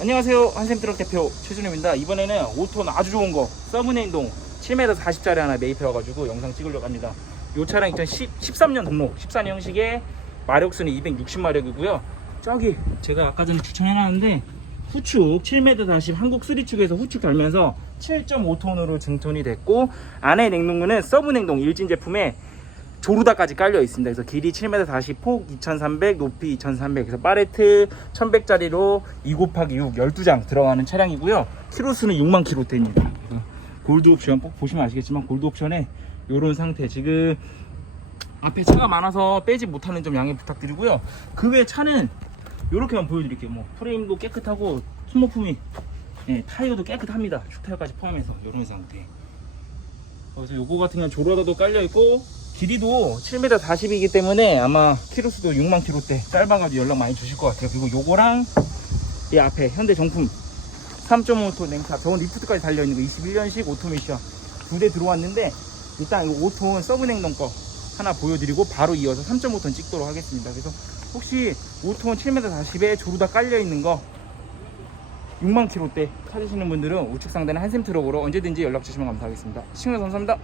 안녕하세요. 한샘트럭 대표 최준호입니다. 이번에는 5톤 아주 좋은 거 서브네인동 7m 40짜리 하나 매입해와가지고 영상 찍으려고 합니다. 이 차량 2013년 등록 14년식에 마력수는 260마력이고요. 저기 제가 아까 전에 추천해놨는데 후축 7m 40 한국 수리축에서 후축 달면서 7.5톤으로 증톤이 됐고 안에 냉동고는 서브냉동 일진 제품에 조르다까지 깔려 있습니다. 그래서 길이 7m 40, 폭 2300, 높이 2300. 그래서 파레트 1100짜리로 2 곱하기 6 12장 들어가는 차량이고요. 키로수는 6만 킬로대입니다. 그래서 골드 옵션 꼭 보시면 아시겠지만 골드 옵션에 이런 상태 지금 앞에 차가 많아서 빼지 못하는 점 양해 부탁드리고요. 그 외 차는 이렇게만 보여드릴게요. 뭐 프레임도 깨끗하고 소모품이 예, 타이어도 깨끗합니다. 축 타이어까지 포함해서 이런 상태. 그래서 요거 같은 경우는 조르다도 깔려 있고 길이도 7m 40이기 때문에 아마 키로수도 6만 킬로대 짧아가지고 연락 많이 주실 것 같아요. 그리고 요거랑 이 앞에 현대 정품 3.5톤 냉차 저건 리프트까지 달려있는 거 21년식 오토미션 두 대 들어왔는데 일단 이 5톤 서브 냉동 거 하나 보여드리고 바로 이어서 3.5톤 찍도록 하겠습니다. 그래서 혹시 5톤 7m 40에 조르다 깔려있는 거 6만 킬로대 찾으시는 분들은 우측 상단의 한샘 트럭으로 언제든지 연락 주시면 감사하겠습니다. 시청해주셔서 감사합니다.